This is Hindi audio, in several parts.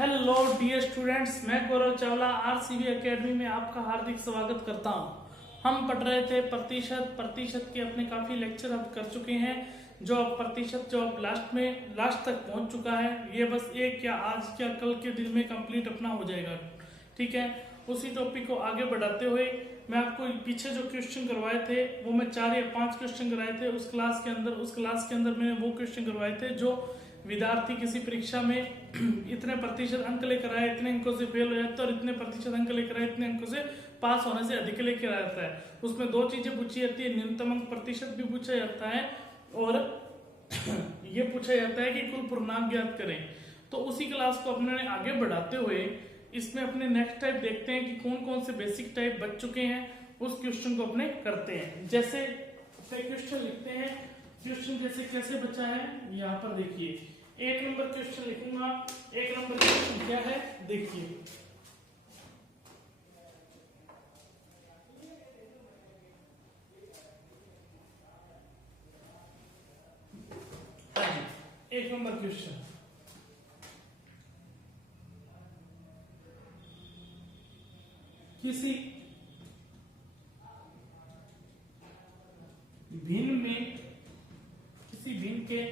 हेलो डियर स्टूडेंट्स, मैं गौरव चावला आरसीबी एकेडमी में आपका हार्दिक स्वागत करता हूं। हम पढ़ रहे थे प्रतिशत के अपने काफी लेक्चर अब कर चुके हैं। जो अब प्रतिशत जो अब लास्ट तक पहुंच चुका है, ये बस एक या आज या कल के दिन में कंप्लीट अपना हो जाएगा। ठीक है, उसी टॉपिक को आगे बढ़ाते हुए मैं आपको पीछे जो क्वेश्चन करवाए थे वो मैं 4 या 5 क्वेश्चन कराए थे उस क्लास के अंदर मैंने वो क्वेश्चन करवाए थे जो विद्यार्थी किसी परीक्षा में इतने प्रतिशत अंक लेकर आए, इतने अंकों से फेल हो जाता है और इतने प्रतिशत अंक लेकर आए, इतने अंकों से पास होने से अधिक लेकर आता है। उसमें 2 चीजें पूछी जाती है, न्यूनतम अंक प्रतिशत भी पूछा जाता है और ये पूछा जाता है कि कुल पूर्णांक ज्ञात करें। तो उसी क्लास को अपने आगे बढ़ाते हुए इसमें अपने नेक्स्ट टाइप देखते हैं कि कौन कौन से बेसिक टाइप बच चुके हैं, उस क्वेश्चन को अपने करते हैं। जैसे क्वेश्चन लिखते हैं, क्वेश्चन जैसे कैसे बचा है यहाँ पर देखिए। 1 नंबर क्वेश्चन लिखूंगा। 1 नंबर क्वेश्चन क्या है देखिए। हाँ जी, 1 नंबर क्वेश्चन, किसी भिन्न के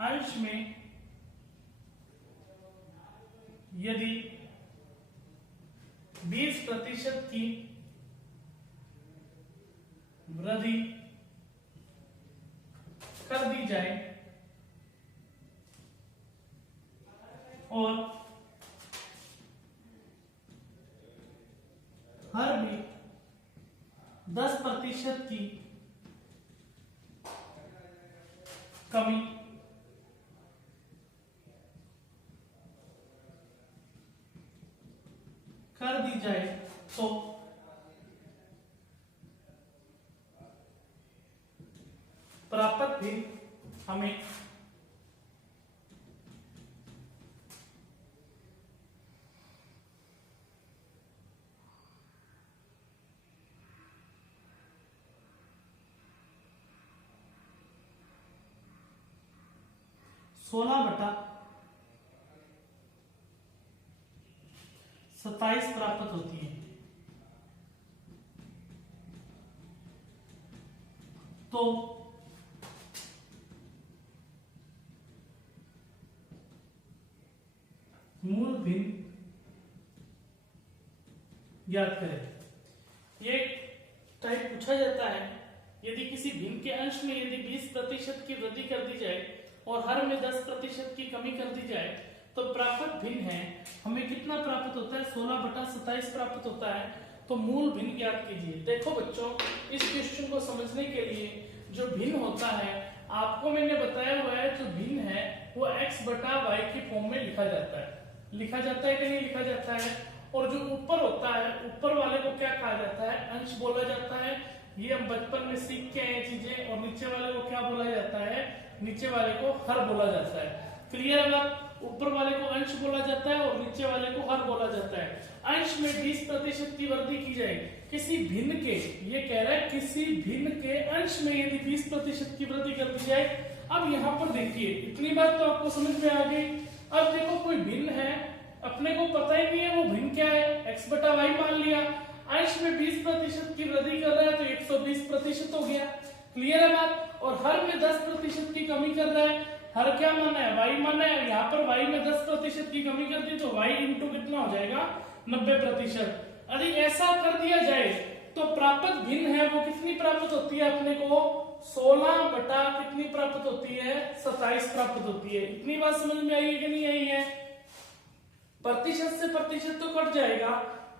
अंश में यदि 20% की वृद्धि कर दी जाए और हर में 10% की कमी कर दी जाए तो प्राप्त भी हमें (16/27) प्राप्त होती है। तो मूल भिन्न ज्ञात करें। ये टाइप पूछा जाता है, यदि किसी भिन्न के अंश में यदि 20% की वृद्धि कर दी जाए और हर में 10% की कमी कर दी जाए तो प्राप्त भिन्न है हमें कितना प्राप्त होता है, 16/27 प्राप्त होता है। तो मूल भिन्न ज्ञात कीजिए। देखो बच्चों, इस क्वेश्चन को समझने के लिए जो भिन्न होता है आपको मैंने बताया हुआ है, जो भिन्न है वो x/y के फॉर्म में लिखा जाता है कि नहीं लिखा जाता है। और जो ऊपर होता है, ऊपर वाले को क्या कहा जाता है, अंश बोला जाता है। ये हम बचपन में सीख के आए चीजें। और नीचे वाले को क्या बोला जाता है, नीचे वाले को हर बोला जाता है। क्लियर है बात? ऊपर वाले को अंश बोला जाता है और नीचे वाले को हर बोला जाता है। अंश में 20% की वृद्धि की जाए किसी भिन्न के, ये कह रहा है किसी भिन्न के अंश में यदि 20% की वृद्धि कर दी जाए। अब यहाँ पर देखिए, इतनी बात तो आपको समझ में आ गई। अब देखो कोई भिन्न है, अपने को पता ही नहीं है वो भिन्न क्या है, x/y मान लिया। अंश में 20% की वृद्धि कर रहा है तो 120% हो गया। क्लियर है बात? और हर में 10% की कमी कर रहा है, हर क्या माना है, y माना है। यहाँ पर y में 10% की कमी कर दी तो y इंटू कितना हो जाएगा, 90%। यदि ऐसा कर दिया जाए तो प्राप्त भिन्न है वो कितनी प्राप्त होती है अपने को, 16 बटा कितनी प्राप्त होती है, 27 प्राप्त होती है। इतनी बात समझ में आई है कि नहीं आई है? प्रतिशत से प्रतिशत तो कट जाएगा,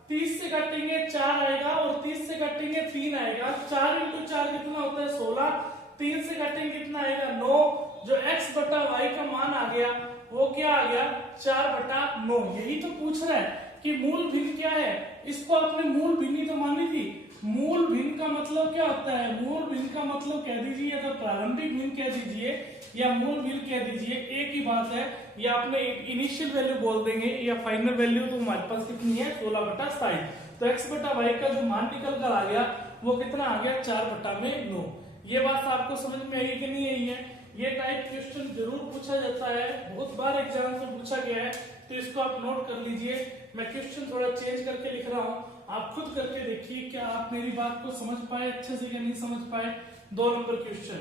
30 से काटेंगे 4 आएगा और 30 से काटेंगे 3 आएगा। 4 इंटू 4 कितना होता है, 16। 3 से काटेंगे कितना आएगा, 9। जो x/y का मान आ गया वो क्या आ गया, 4/9। यही तो पूछ रहा है कि मूल भिन्न क्या है। इसको अपने मूल भिन्न तो मानी थी। मूल भिन्न का मतलब क्या होता है, मूल भिन्न का मतलब कह दीजिए, अगर प्रारंभिक भिन्न कह दीजिए या मूल भिन्न कह दीजिए, एक ही बात है। या अपने इनिशियल वैल्यू बोल देंगे या फाइनल वैल्यू, तो हमारे पास कितनी है, 16/27। तो x/y का जो मान निकल कर आ गया वो कितना आ गया, 4/9। ये बात आपको समझ में आई कि नहीं आई है? ये टाइप क्वेश्चन जरूर पूछा जाता है, बहुत बार एग्जाम में पूछा गया है, तो इसको आप नोट कर लीजिए। मैं क्वेश्चन थोड़ा चेंज करके लिख रहा हूँ, आप खुद करके देखिए क्या आप मेरी बात को समझ पाए अच्छे से या नहीं समझ पाए। 2 नंबर क्वेश्चन,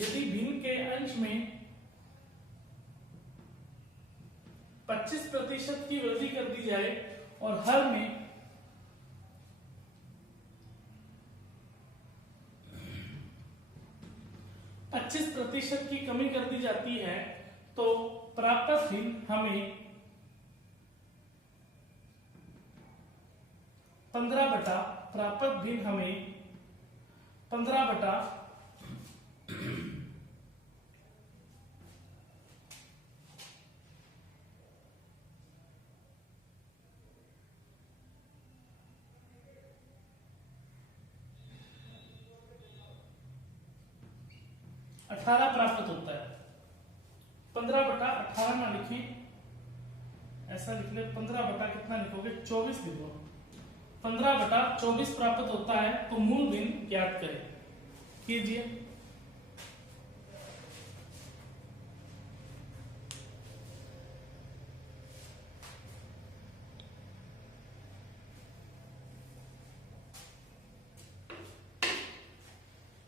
यदि भिन्न के अंश में 25% की वृद्धि कर दी जाए और हर में 25% की कमी कर दी जाती है, तो प्राप्त भिन्न हमें 15 बटा प्राप्त भिन्न हमें 15 बटा 18 प्राप्त होता है। 15 बटा 18 ना लिखें, ऐसा लिख ले, 15 बटा कितना लिखोगे, 24 लिखो। 15 बटा 24 प्राप्त होता है, तो मूल भिन्न ज्ञात करें। कीजिए।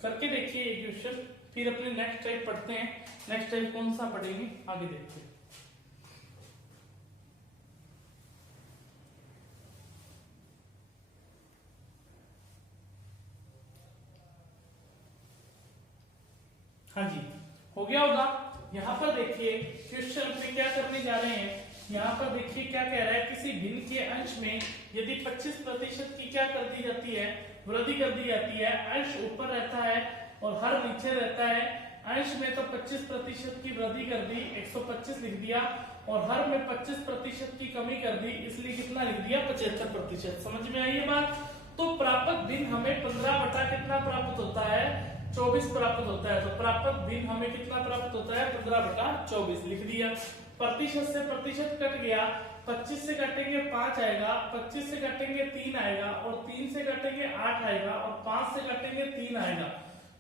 करके देखिए ये क्वेश्चन, फिर अपने नेक्स्ट टाइप पढ़ते हैं। नेक्स्ट टाइप कौन सा पढ़ेंगे आगे देखते हैं। हाँ जी, हो गया होगा। यहाँ पर देखिए क्वेश्चन पे क्या करने जा रहे हैं। यहाँ पर देखिए क्या कह रहा है, किसी भिन्न के अंश में यदि 25% की क्या कर दी जाती है, वृद्धि कर दी जाती है। अंश ऊपर रहता है और हर नीचे रहता है। अंश में तो 25% की वृद्धि कर दी, 125 लिख दिया, और हर में 25% की कमी कर दी, इसलिए कितना लिख दिया, 75%। समझ में आई ये बात? तो प्राप्त भिन्न हमें 15 बटा कितना प्राप्त होता है, 24 प्राप्त होता है। तो प्राप्त भिन्न हमें कितना प्राप्त होता है, 15 बटा 24 लिख दिया। प्रतिशत से प्रतिशत कट गया, 25 से काटेंगे 5 आएगा, 25 से काटेंगे 3 आएगा, और 3 से काटेंगे 8 आएगा, और 5 से काटेंगे 3 आएगा।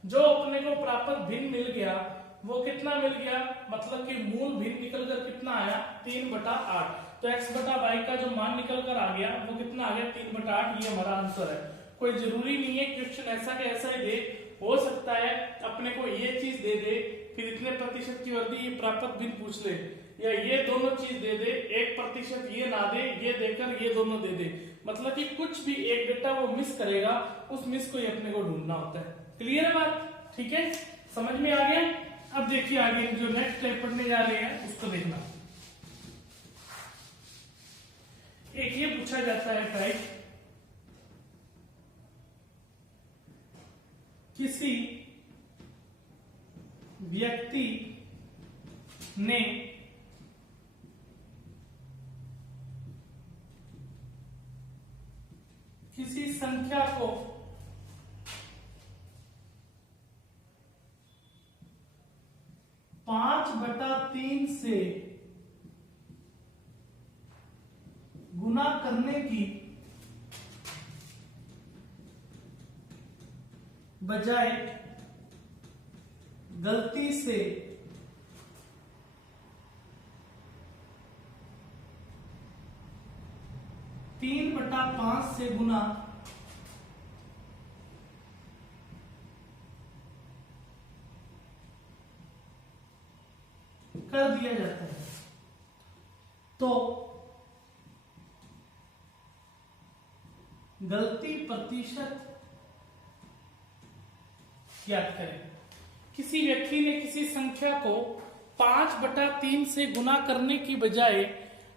जो अपने को प्राप्त भिन्न मिल गया वो कितना मिल गया, मतलब कि मूल भिन्न निकल कर कितना आया, 3 बटा 8। तो x बटा y का जो मान निकल कर आ गया वो कितना आ गया, 3 बटा 8। ये हमारा आंसर है। कोई जरूरी नहीं है क्वेश्चन ऐसा के ऐसा ही दे, हो सकता है अपने को ये चीज दे दे, फिर इतने प्रतिशत की वृद्धि ये प्राप्त भिन्न पूछ ले, या ये दोनों चीज दे दे, 1% ये ना दे, ये देकर ये दोनों दे दे, मतलब कि कुछ भी एक डेटा वो मिस करेगा, उस मिस को ही अपने को ढूंढना होता है। क्लियर बात? ठीक है, समझ में आ गया। अब देखिए आगे जो नेक्स्ट टाइप पढ़ने जा रहे हैं उसको देखना। एक ये पूछा जाता है टाइप, किसी व्यक्ति ने किसी संख्या को 5/3 से गुना करने की बजाय गलती से 3/5 से गुना कर दिया जाता है, तो गलती प्रतिशत ज्ञात करें। किसी व्यक्ति ने किसी संख्या को 5/3 से गुना करने की बजाय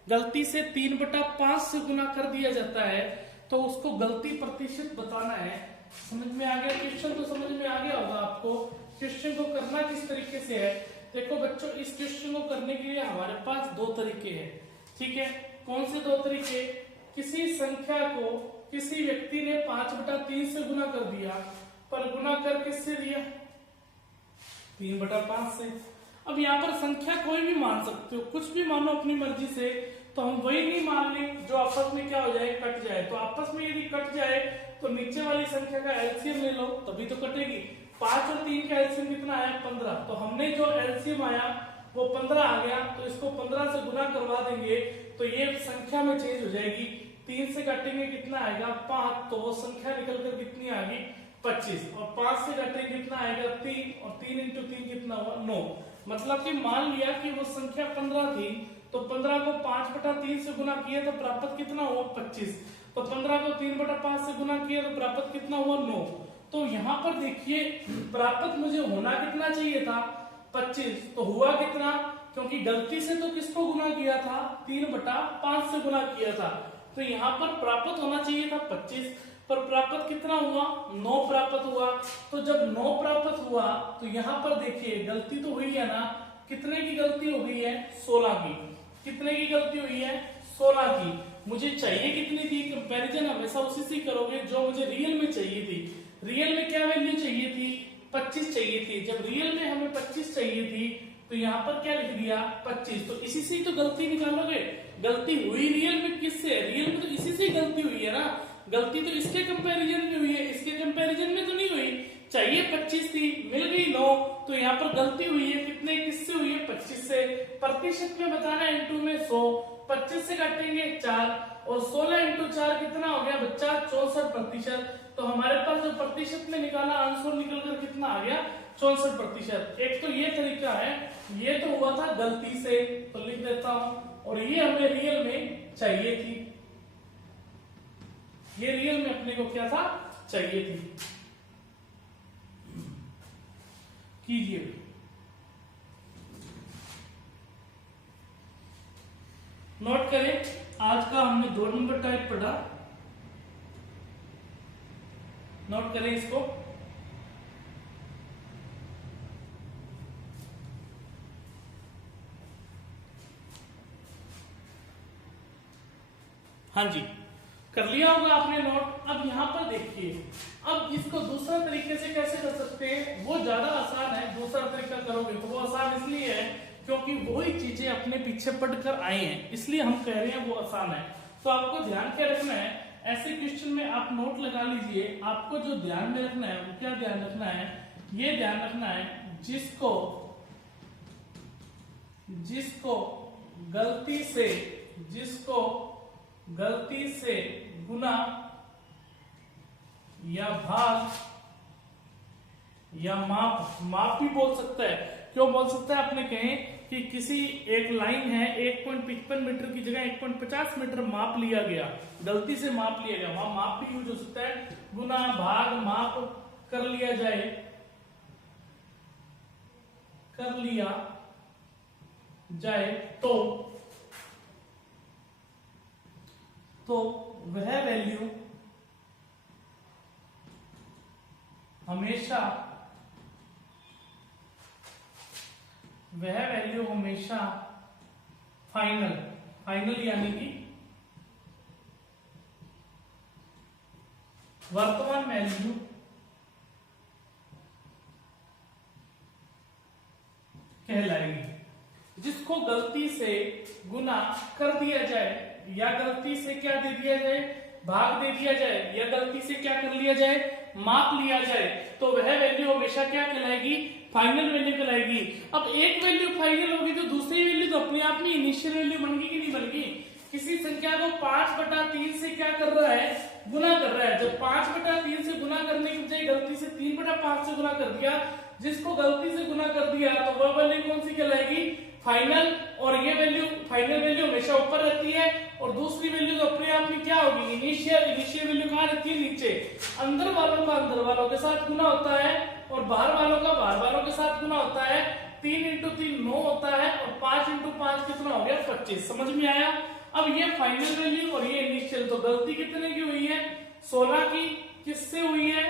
गलती से 3/5 से गुना कर दिया जाता है, तो उसको गलती प्रतिशत बताना है। समझ में आ गया क्वेश्चन? तो समझ में आ गया होगा आपको। क्वेश्चन को करना किस तरीके से है, देखो बच्चों, इस क्वेश्चन को करने के लिए हमारे पास 2 तरीके हैं। ठीक है, कौन से 2 तरीके? किसी संख्या को किसी व्यक्ति ने 5/3 से गुना कर दिया, पर गुना कर किससे दिया, 3/5 से। अब यहाँ पर संख्या कोई भी मान सकते हो, कुछ भी मानो अपनी मर्जी से, तो हम वही नहीं मान ले जो आपस में क्या हो जाए, कट जाए। तो आपस में यदि कट जाए तो नीचे वाली संख्या का एलसीएम ले लो, तभी तो कटेगी। 5 और 3 का एलसीएम कितना आया 15, तो हमने जो एलसीएम आया वो 15 आ गया, तो इसको 15 से गुना करवा देंगे तो ये संख्या में चेंज हो जाएगी। 3 से काटेंगे कितना आएगा 5, तो वो संख्या निकलकर कितनी आ गई 25, और 5 से काटेंगे कितना आएगा 3, और 3 इंटू 3 कितना हुआ 9। मतलब कि मान लिया कि वो संख्या 15 थी, तो 15 को 5/3 से गुना किया तो प्राप्त कितना हुआ 25, तो 15 को 3/5 से गुना किया तो प्राप्त कितना हुआ 9। तो यहाँ पर देखिए प्राप्त मुझे होना कितना चाहिए था 25, तो हुआ कितना, क्योंकि गलती से तो किसको गुना किया था 3/5 से गुना किया था, तो यहाँ पर प्राप्त होना चाहिए था 25, पर प्राप्त कितना हुआ 9 प्राप्त हुआ। तो जब 9 प्राप्त हुआ तो यहाँ पर देखिए गलती तो हुई है ना, कितने की गलती हो गई है 16 की, कितने की गलती हुई है 16 की। मुझे चाहिए कितनी थी, कंपैरिजन हमेशा उसी से करोगे जो मुझे रियल में चाहिए थी। रियल में क्या वैल्यू चाहिए थी 25 चाहिए थी, जब रियल में हमें 25 चाहिए थी तो यहाँ पर क्या लिख दिया 25, तो इसी से तो गलती निकालोगे। गलती हुई रियल में किससे, रियल में तो इसी से गलती हुई है ना, गलती तो इसके कंपैरिजन में हुई है, इसके कंपैरिजन में तो नहीं हुई। चाहिए 25 थी, मिल गई 9, तो यहाँ पर गलती हुई है कितने, किससे हुई है 25 से। प्रतिशत में बताना है इंटू में 100, 25 से काटेंगे 4, और 16 इंटू 4 कितना हो गया बच्चा 64%। तो हमारे पास जो प्रतिशत में निकाला आंसर निकलकर कितना आ गया 64%। एक तो ये तरीका है, ये तो हुआ था गलती से, तो लिख देता हूं, और ये हमें रियल में चाहिए थी, ये रियल में अपने को क्या था चाहिए थी। कीजिए नोट करें, आज का हमने 2 नंबर टाइप पढ़ा, नोट करें इसको। हाँ जी कर लिया होगा आपने नोट। अब यहाँ पर देखिए, अब इसको दूसरा तरीके से कैसे कर सकते हैं, वो ज्यादा आसान है। दूसरा तरीका करोगे तो वो आसान इसलिए है क्योंकि वही चीजें अपने पीछे पढ़कर आए हैं, इसलिए हम कह रहे हैं वो आसान है। तो आपको ध्यान क्या रखना है, ऐसे क्वेश्चन में आप नोट लगा लीजिए। आपको जो ध्यान में रखना है वो क्या ध्यान रखना है, ये ध्यान रखना है जिसको गलती से गुना या भाग या माप भी बोल सकता है। क्यों बोल सकता है, आपने कहें कि किसी एक लाइन है 1.55 मीटर की जगह 1.50 मीटर माप लिया गया, गलती से माप लिया गया, वहां माप भी यूज हो सकता है। गुना भाग माप कर लिया जाए तो वह वैल्यू हमेशा फाइनल यानी कि वर्तमान वैल्यू कहलाएगी। जिसको गलती से गुना कर दिया जाए या गलती से क्या दे दिया जाए भाग दे दिया जाए या गलती से क्या कर लिया जाए माप लिया जाए, तो वह वैल्यू हमेशा क्या कहलाएगी फाइनल वैल्यू कहलाएगी। अब एक वैल्यू फाइनल होगी तो दूसरी वैल्यू तो अपने आप में इनिशियल वैल्यू बन गई कि नहीं बन गई। किसी संख्या को 5/3 से क्या कर रहा है गुना कर रहा है, जब 5/3 से गुना करने की बजाय गलती से 3/5 से गुना कर दिया, जिसको गलती से गुना कर दिया तो वह वैल्यू कौन सी कहलाएगी फाइनल। और ये वैल्यू फाइनल वैल्यू हमेशा ऊपर रहती है और दूसरी वैल्यू तो अपने आप में क्या होगी इनिशियल वैल्यू कहाँ रहती है नीचे। अंदर वालों का अंदर वालों के साथ गुना होता है और बाहर वालों का बाहर वालों के साथ गुना होता है। 3 × 3 9 होता है और 5 × 5 कितना हो गया 25। समझ में आया। अब ये फाइनल वैल्यू और ये इनिशियल, तो गलती कितने की हुई है 16 की। किससे हुई है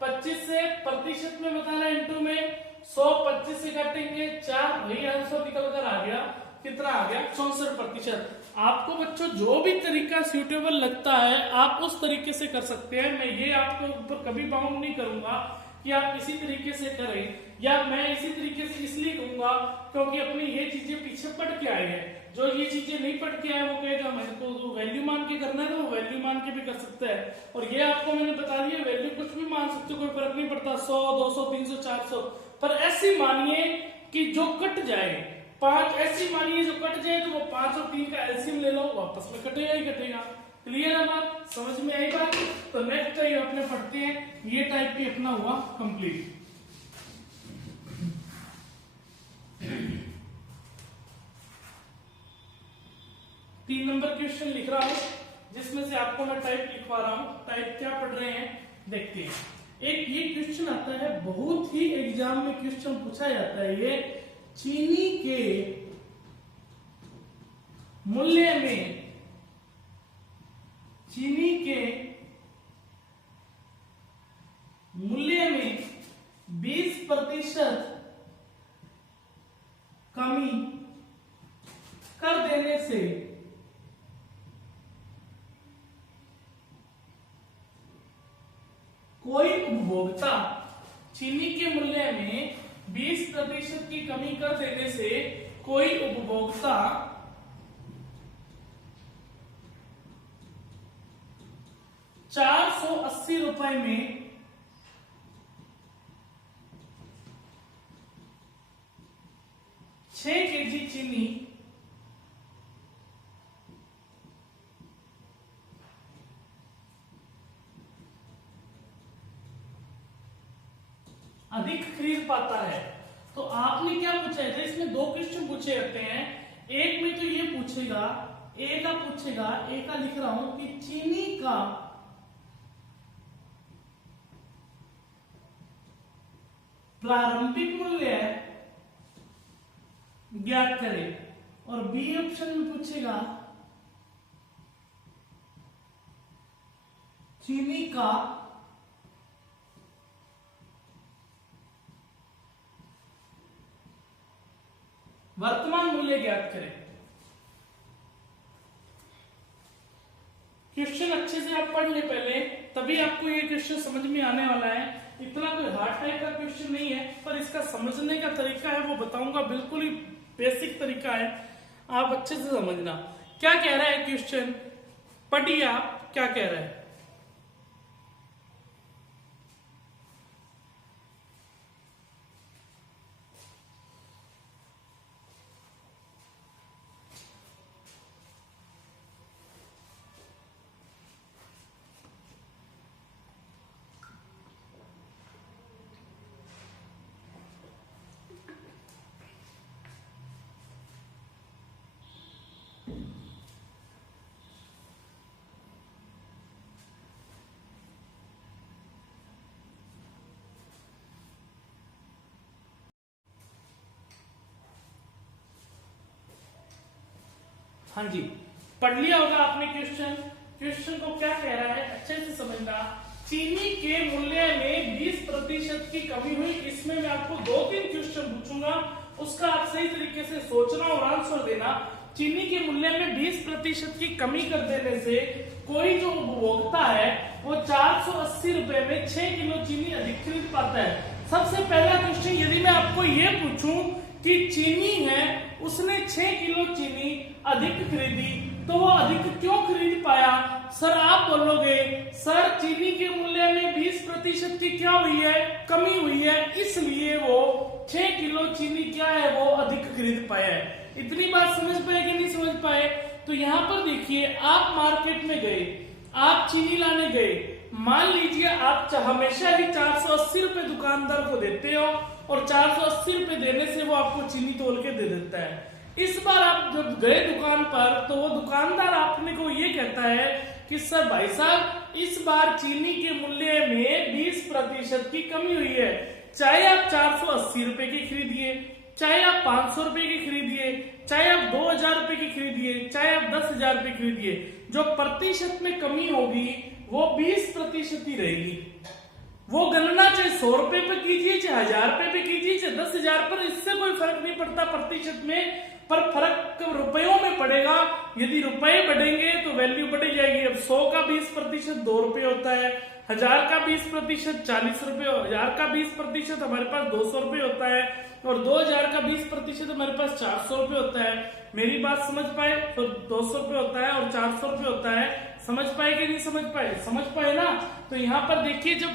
25 से। प्रतिशत में बताना इंटू में 100, 25 से काटेंगे 4, वही आंसर निकल कर आ गया कितना आ गया 64%। आपको बच्चों जो भी तरीका सूटेबल लगता है आप उस तरीके से कर सकते हैं। मैं ये आपको ऊपर कभी बाउंड नहीं करूंगा कि आप इसी तरीके से करें, या मैं इसी तरीके से इसलिए कहूंगा क्योंकि अपनी ये चीजें पीछे पढ़ के आए हैं। जो ये चीजें नहीं पढ़ के आए वो कहेगा मैंने तो वैल्यू मान के करना है, तो वो वैल्यू मान के भी कर सकता है। और ये आपको मैंने बता दिया वैल्यू कुछ भी मान सकते हो, कोई फर्क नहीं पड़ता, 100 200 300 400, पर ऐसी मानिए कि जो कट जाए 5, ऐसी मानिए जो कट जाए तो वो 5 और 3 का एलसीएम ले लो, वापस में कटेगा ही कटेगा। क्लियर है बात, समझ में आई बात? तो नेक्स्ट टाइप अपने पढ़ते हैं, ये टाइप भी अपना हुआ कंप्लीट। तीन नंबर क्वेश्चन लिख रहा हूं, जिसमें से आपको मैं टाइप लिखवा रहा हूं। टाइप क्या पढ़ रहे हैं देखते हैं। एक ये क्वेश्चन आता है, बहुत ही एग्जाम में क्वेश्चन पूछा जाता है, ये चीनी के मूल्य में, चीनी के मूल्य में 20% कमी कर देने से कोई उपभोक्ता, चीनी के मूल्य में 20% की कमी कर देने से कोई उपभोक्ता 480 रुपए में 6 केजी चीनी अधिक खरीद पाता है। तो आपने क्या पूछा है, इसमें 2 क्वेश्चन पूछे जाते हैं। एक में तो ये पूछेगा, ए का पूछेगा, ए का लिख रहा हूं कि चीनी का प्रारंभिक मूल्य ज्ञात करें, और बी ऑप्शन में पूछेगा चीनी का वर्तमान मूल्य ज्ञात करें। क्वेश्चन अच्छे से आप पढ़ ले पहले, तभी आपको ये क्वेश्चन समझ में आने वाला है। इतना कोई हार्ड टाइप का क्वेश्चन नहीं है, पर इसका समझने का तरीका है वो बताऊंगा, बिल्कुल ही बेसिक तरीका है, आप अच्छे से समझना। क्या कह रहा है क्वेश्चन, पढ़िए आप क्या कह रहा है। हाँ जी, पढ़ लिया होगा आपने क्वेश्चन। क्वेश्चन को क्या कह रहा है अच्छे से समझना। चीनी के मूल्य में 20% की कमी हुई। इसमें मैं आपको 2-3 क्वेश्चन पूछूंगा, उसका आप सही तरीके से सोचना और आंसर देना। चीनी के मूल्य में 20% की कमी कर देने से कोई जो उपभोक्ता है वो 480 रुपए में 6 किलो चीनी अधिक खरीद पाता है। सबसे पहला क्वेश्चन, यदि मैं आपको ये पूछूं कि चीनी है, उसने 6 किलो चीनी अधिक खरीदी, तो वो अधिक क्यों खरीद पाया? सर आप बोलोगे सर चीनी के मूल्य में 20% की क्या हुई है, कमी हुई है, इसलिए वो 6 किलो चीनी क्या है वो अधिक खरीद पाया है। इतनी बात समझ पाए कि नहीं समझ पाए? तो यहाँ पर देखिए, आप मार्केट में गए, आप चीनी लाने गए, मान लीजिए आप हमेशा ही 480 रुपए दुकानदार को देते हो, और 480 रुपए देने से वो आपको चीनी तोल के दे देता है। इस बार आप जब गए दुकान पर, तो वो दुकानदार आपने को ये कहता है कि सर भाई साहब इस बार चीनी के मूल्य में 20% की कमी हुई है, चाहे आप 480 रुपए की खरीदिए, चाहे आप 500 रुपए की खरीदिए, चाहे आप 2000 रुपए की खरीदिए, चाहे आप 10,000 रुपए खरीदिए, जो प्रतिशत में कमी होगी वो 20% ही रहेगी। वो गणना चाहे 100 रुपए पे कीजिए, चाहे 1000 रुपए पे कीजिए, चाहे 10,000 पर, इससे कोई फर्क नहीं पड़ता प्रतिशत में, पर फर्क रुपयों में पड़ेगा। यदि रुपए बढ़ेंगे तो वैल्यू बढ़ जाएगी। अब 100 का 20% 2 रुपए होता है, 1000 का 20% 40 रुपए, 1000 का 20% हमारे पास 200 रुपए होता है, और 2000 का 20% हमारे पास 400 रुपए होता है। मेरी बात समझ पाए? तो 200 रुपए होता है और 400 रुपए होता है। समझ पाए कि नहीं समझ पाए? समझ पाए ना। तो यहाँ पर देखिए, जब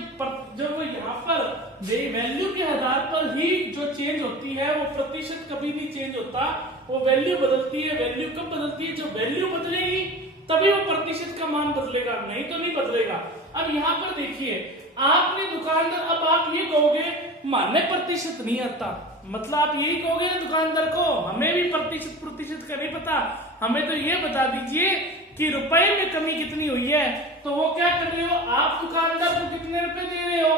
यहाँ पर वैल्यू के आधार पर ही जो चेंज होती है, वो प्रतिशत कभी नहीं चेंज होता, वो वैल्यू बदलती है। वैल्यू कब बदलती है? जब वैल्यू बदलेगी तभी वो प्रतिशत का मान बदलेगा, नहीं तो नहीं बदलेगा। अब यहाँ पर देखिए, आपने दुकानदार, अब आप ये कहोगे माने प्रतिशत नहीं आता, मतलब आप यही कहोगे ना दुकानदार को, हमें भी प्रतिशत का नहीं पता, हमें तो ये बता दीजिए कि रुपए में कमी कितनी हुई है। तो वो क्या कर रहे हो आप, दुकानदार को कितने रुपए दे रहे हो?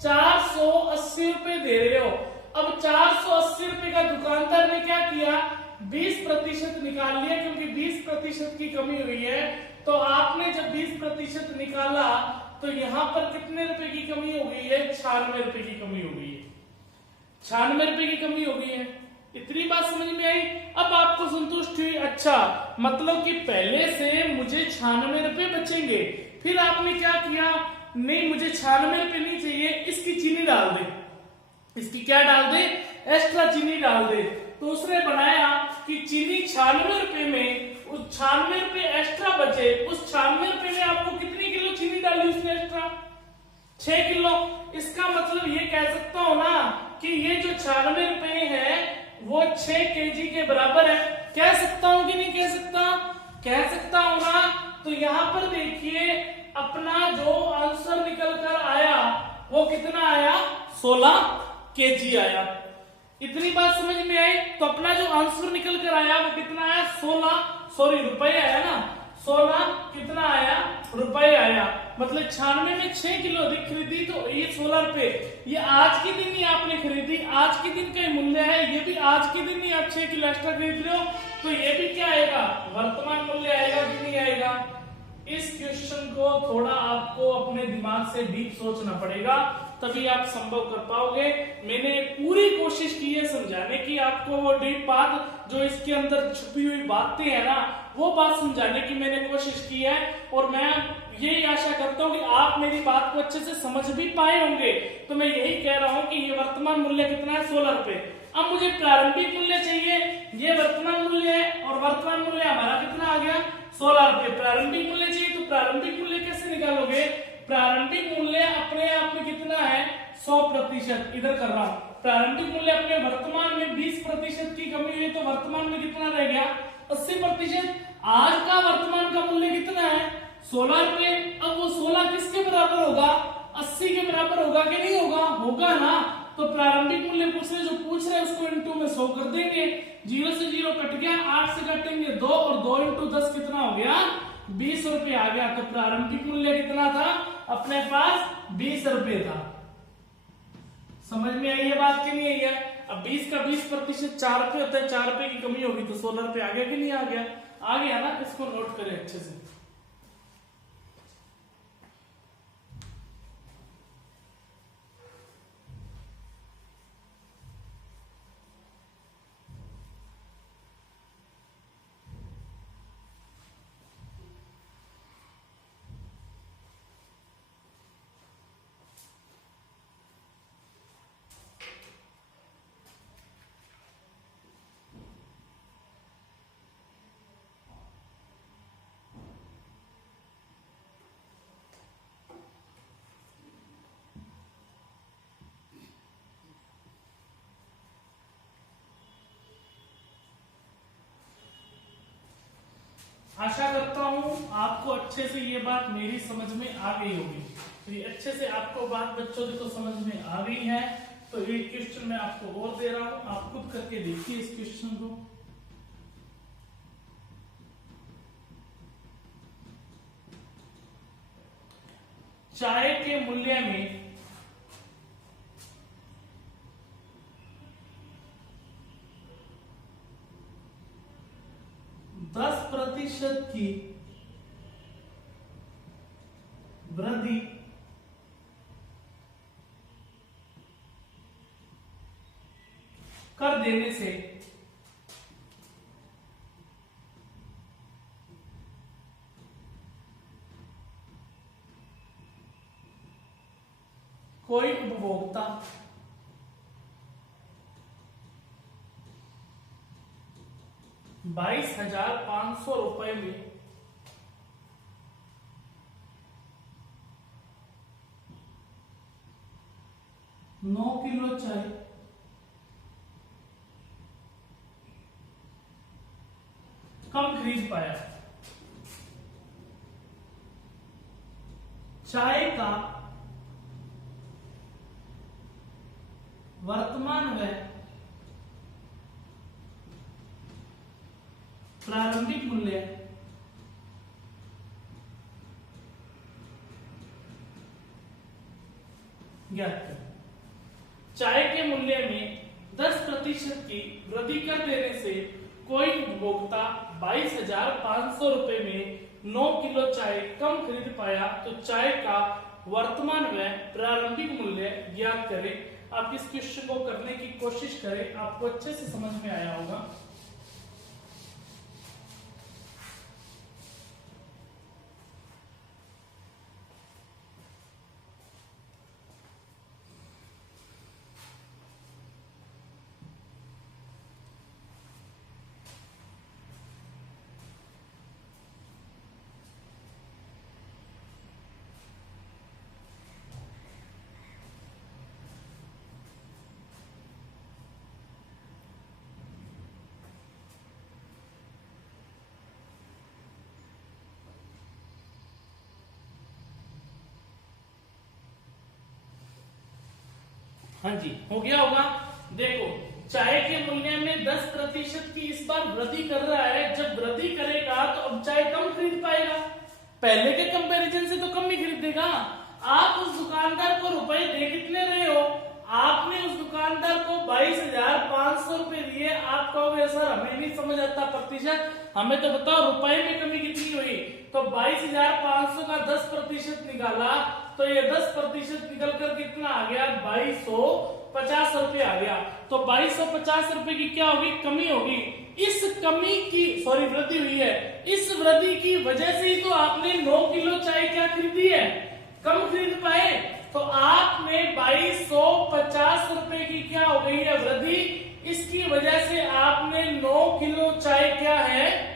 480 रुपए दे रहे हो। अब 480 रुपए का दुकानदार ने क्या किया? 20% निकाल लिया, क्योंकि 20% की कमी हुई है। तो आपने जब 20% निकाला तो यहाँ पर कितने रुपए की कमी हो गई है? 96 रुपए की कमी हो गई है। 96 रुपए की कमी हो गई है। इतनी बात समझ में आई? अब आपको संतुष्ट हुई? अच्छा, मतलब कि पहले से मुझे 96 रुपए बचेंगे। फिर आपने क्या किया? नहीं, मुझे 96 रुपए नहीं चाहिए, इसकी चीनी डाल दे। इसकी क्या डाल दे? एक्स्ट्रा चीनी डाल दे। तो उसने बनाया कि चीनी 96 रुपए में, उस 96 रुपए एक्स्ट्रा बचे, उस 96 रुपए में आपको कितनी किलो चीनी डाली उसने एक्स्ट्रा? 6 किलो। इसका मतलब ये कह सकता हूं ना कि ये जो 96 रुपए है वो 6 केजी के बराबर है। कह सकता हूं कि नहीं कह सकता? कह सकता हूं ना। तो यहां पर देखिए, अपना जो आंसर निकल कर आया वो कितना आया? 16 केजी आया। इतनी बात समझ में आई? तो अपना जो आंसर निकल कर आया वो कितना आया? 16 रुपए आया ना। 16 कितना आया? रुपए आया। मतलब 96 में 6 किलो अधिक खरीदी, तो ये 16 रुपए। ये आज के दिन ही आपने खरीदी, आज के दिन का मूल्य है। ये भी आज के दिन ही आप 6 किलो एक्स्ट्रा खरीद रहे हो, तो ये भी क्या आएगा? वर्तमान मूल्य आएगा कि नहीं आएगा? इस क्वेश्चन को थोड़ा आपको अपने दिमाग से डीप सोचना पड़ेगा, तभी आप संभव कर पाओगे। मैंने पूरी कोशिश की है समझाने की आपको, वो डीप बात जो इसके अंदर छुपी हुई बातें है ना, वो बात समझाने की मैंने कोशिश की है। और मैं यही आशा करता हूं कि आप मेरी बात को अच्छे से समझ भी पाए होंगे। तो मैं यही कह रहा हूं कि ये वर्तमान मूल्य कितना है? 16 रुपए। अब मुझे प्रारंभिक मूल्य चाहिए, ये वर्तमान मूल्य है, और वर्तमान मूल्य हमारा कितना आ गया? 16 रुपए। प्रारंभिक मूल्य चाहिए, तो प्रारंभिक मूल्य कैसे निकालोगे? प्रारंभिक मूल्य अपने आप में कितना है? 100%। इधर कर रहा हूं, प्रारंभिक मूल्य अपने वर्तमान में 20% की कमी हुई, तो वर्तमान में कितना रह गया? 80%। आज का वर्तमान का मूल्य कितना है? 16 रुपए। अब वो 16 किसके बराबर होगा? 80 के बराबर होगा कि नहीं होगा? होगा ना। तो प्रारंभिक मूल्य पूछ रहे, जो पूछ रहे उसको इंटू में 100 कर देंगे। 0 से 0 कट गया, 8 से कटेंगे 2, और 2 इंटू 10 कितना हो गया? 20 रुपए आ गया। तो प्रारंभिक मूल्य कितना था अपने पास? 20 रुपए था। समझ में आई है बात कि नहीं आई है? अब 20 का 20% 4 रुपए होता है, 4 रुपए की कमी होगी तो 16 रुपए आ गया कि नहीं आ गया? आ गया ना। इसको नोट करें अच्छे से। आशा करता हूं आपको अच्छे से ये बात मेरी समझ में आ गई होगी। तो ये अच्छे से आपको बात बच्चों की तो समझ में आ गई है। तो एक क्वेश्चन मैं आपको और दे रहा हूं, आप खुद करके देखिए इस क्वेश्चन को। चाय के मूल्य में 10% की वृद्धि कर देने से 22,500 रुपए में 9 किलो चाय कम खरीद पाया। चाय का वर्तमान व्यय प्रारंभिक मूल्य ज्ञात करें। चाय के मूल्य में 10% की वृद्धि कर देने से कोई उपभोक्ता 22,500 रुपए में 9 किलो चाय कम खरीद पाया तो चाय का वर्तमान व्यय प्रारंभिक मूल्य ज्ञात करें। आप इस क्वेश्चन को करने की कोशिश करें, आपको अच्छे से समझ में आया होगा। हाँ जी, हो गया होगा। देखो, चाय के मूल्य में 10% की इस बार वृद्धि कर रहा है। जब वृद्धि करेगा तो अब चाय कम खरीद पाएगा, पहले के कंपैरिजन से तो कम ही खरीदेगा। आप उस दुकानदार को रुपए दे कितने रहे हो? आपने उस दुकानदार को 22,500 रुपए दिए। आप कहोगे सर हमें नहीं समझ आता प्रतिशत, हमें तो बताओ रुपए में कमी कितनी हुई। तो 22,500 का 10% निकाला तो ये 10% निकल कर कितना आ गया? 2250 रुपए आ गया। तो 2250 रुपए की क्या होगी? कमी होगी। इस कमी की वृद्धि हुई है। इस वृद्धि की वजह से ही तो आपने 9 किलो चाय क्या खरीदी है, कम खरीद पाए। तो आपने 2250 रुपए की क्या हो गई है? वृद्धि। इसकी वजह से आपने 9 किलो चाय क्या है?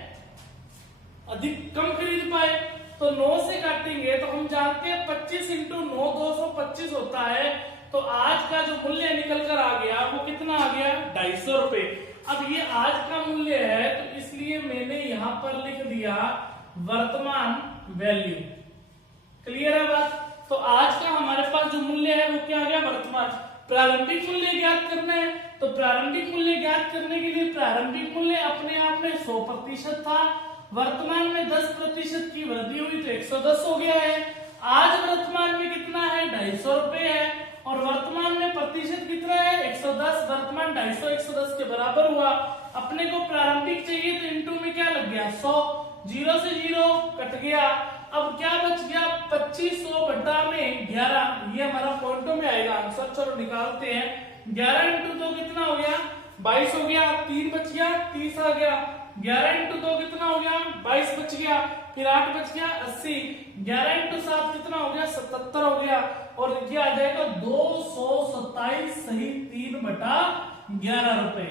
अधिक कम खरीद पाए। तो 9 से काटेंगे तो हम जानते हैं 25 इंटू 9 225 होता है। तो आज का जो मूल्य निकल कर आ गया वो कितना आ गया? 250 रुपए। अब ये आज का मूल्य है तो इसलिए मैंने यहां पर लिख दिया वर्तमान वैल्यू। क्लियर है बात? तो आज का हमारे पास जो मूल्य है वो क्या आ गया? वर्तमान। प्रारंभिक मूल्य ज्ञात करना है तो प्रारंभिक मूल्य ज्ञात करने के लिए प्रारंभिक मूल्य अपने आप में 100% था। वर्तमान में 10% की वृद्धि हुई तो 110 हो गया है। आज वर्तमान में कितना है? 250 रुपए है। और वर्तमान में प्रतिशत कितना है? 110। वर्तमान 250 110 के बराबर हुआ। अपने को प्रारंभिक चाहिए तो इंटू में क्या लग गया? 100। 0 से 0 कट गया। अब क्या बच गया? 2500 बटा में 11। ये हमारा पॉइंटों में आएगा आंसर। चलो निकालते हैं। 11 इंटू 2 कितना हो गया? 22 हो गया। 3 बच गया, 30 आ गया। 11 इंटू 2 कितना हो गया? 22 बच गया। फिर 8 बच गया, 80। 11 इंटू 7 कितना हो गया? 77 हो गया। और ये आ जाएगा 227 सही 3 बटा 11 रुपए,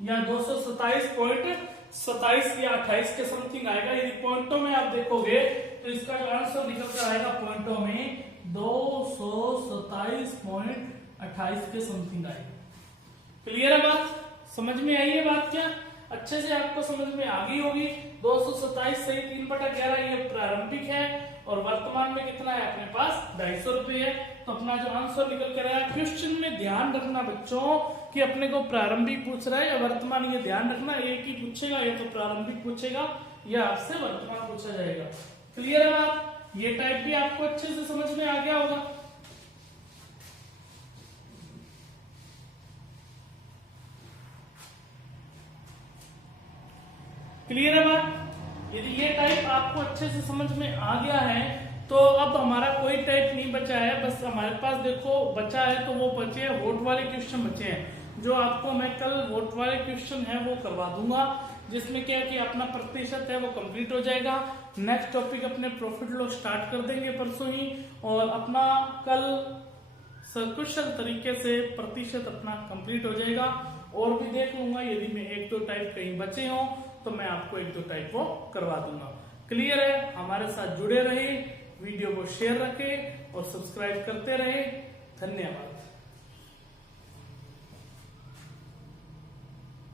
या 227.27 या 28 के समथिंग आएगा। यदि पॉइंटों में आप देखोगे तो इसका जो आंसर निकल कर आएगा पॉइंटों में 227.28 के समथिंग आएगा। क्लियर है बात? समझ में आई है बात? क्या अच्छे से आपको समझ में आ गई होगी। 227 सही 3 बटा 11 ये प्रारंभिक है और वर्तमान में कितना है अपने पास? 250 रुपए है। तो अपना जो आंसर निकल कर आया। क्वेश्चन में ध्यान रखना बच्चों कि अपने को प्रारंभिक पूछ रहा है या वर्तमान, ये ध्यान रखना। एक ही पूछेगा, या तो प्रारंभिक पूछेगा या आपसे वर्तमान पूछा जाएगा। क्लियर है बात? ये टाइप भी आपको अच्छे से समझ में आ गया होगा। क्लियर है बात? यदि ये टाइप आपको अच्छे से समझ में आ गया है तो अब हमारा कोई टाइप नहीं बचा है। बस हमारे पास देखो बचा है तो वो बचे हैं वोट वाले क्वेश्चन बचे हैं, जो आपको मैं कल वोट वाले क्वेश्चन है वो करवा दूंगा, जिसमें क्या कि अपना प्रतिशत है वो कंप्लीट हो जाएगा। नेक्स्ट टॉपिक अपने प्रॉफिट लॉस स्टार्ट कर देंगे परसों ही, और अपना कल सकुशल तरीके से प्रतिशत अपना कंप्लीट हो जाएगा। और भी देख लूंगा, यदि मैं 1-2 टाइप कहीं बचे हों तो मैं आपको 1-2 टाइप वो करवा दूंगा। क्लियर है? हमारे साथ जुड़े रहे, वीडियो को शेयर रखें और सब्सक्राइब करते रहे। धन्यवाद।